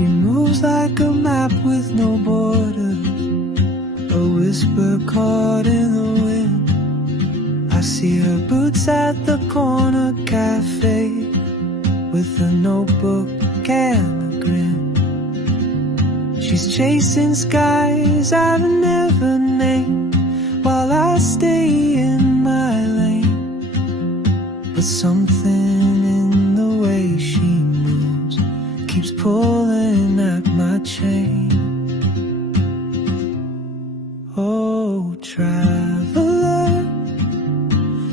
She moves like a map with no borders, a whisper caught in the wind. I see her boots at the corner cafe with a notebook and a grin. She's chasing skies I've never named while I stay in my lane. But something in the way she moves keeps pulling at my chain. Oh, traveler,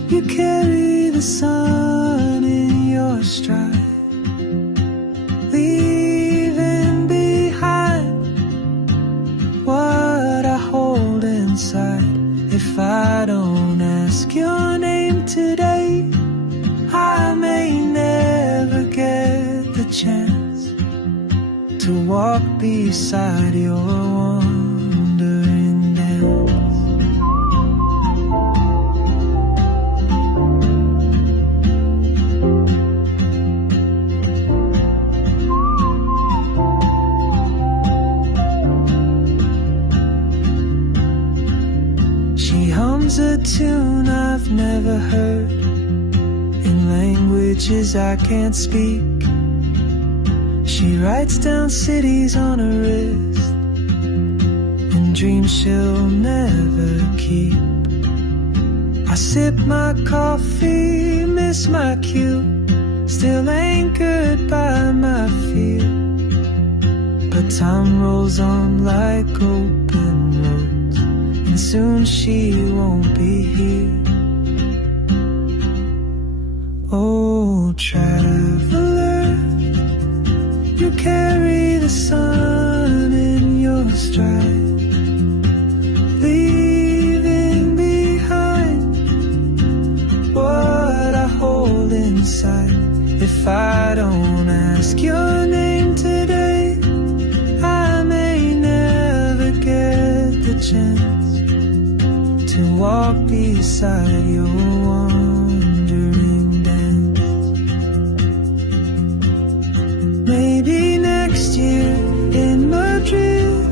you carry the sun in your stride, leaving behind what I hold inside. If I don't ask your name today, I may never get the chance to walk beside your wandering dance. She hums a tune I've never heard in languages I can't speak. She writes down cities on her wrist and dreams she'll never keep. I sip my coffee, miss my cue, still anchored by my fear. But time rolls on like open roads, and soon she won't be here. Oh, traveler, you carry the sun in your stride, leaving behind what I hold inside. If I don't ask your name today, I may never get the chance to walk beside your wandering dance. Maybe next year in Madrid,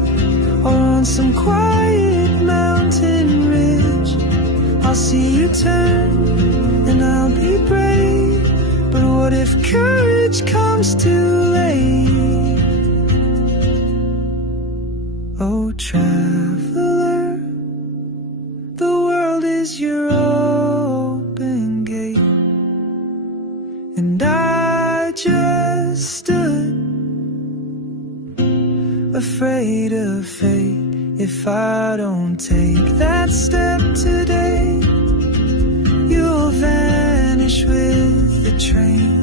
or on some quiet mountain ridge, I'll see you turn and I'll be brave. But what if courage comes too late? Oh, traveler, the world is your open gate, and I just stood afraid of fate. If I don't take that step today, you'll vanish with the train,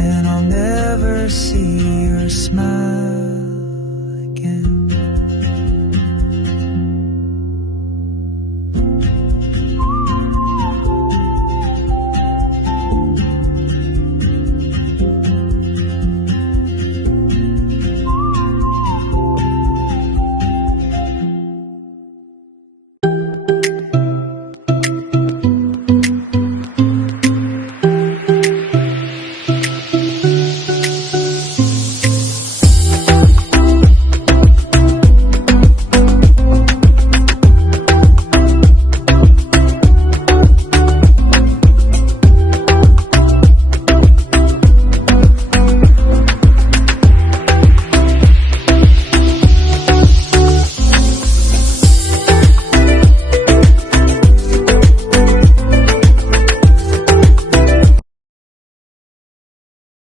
and I'll never see your smile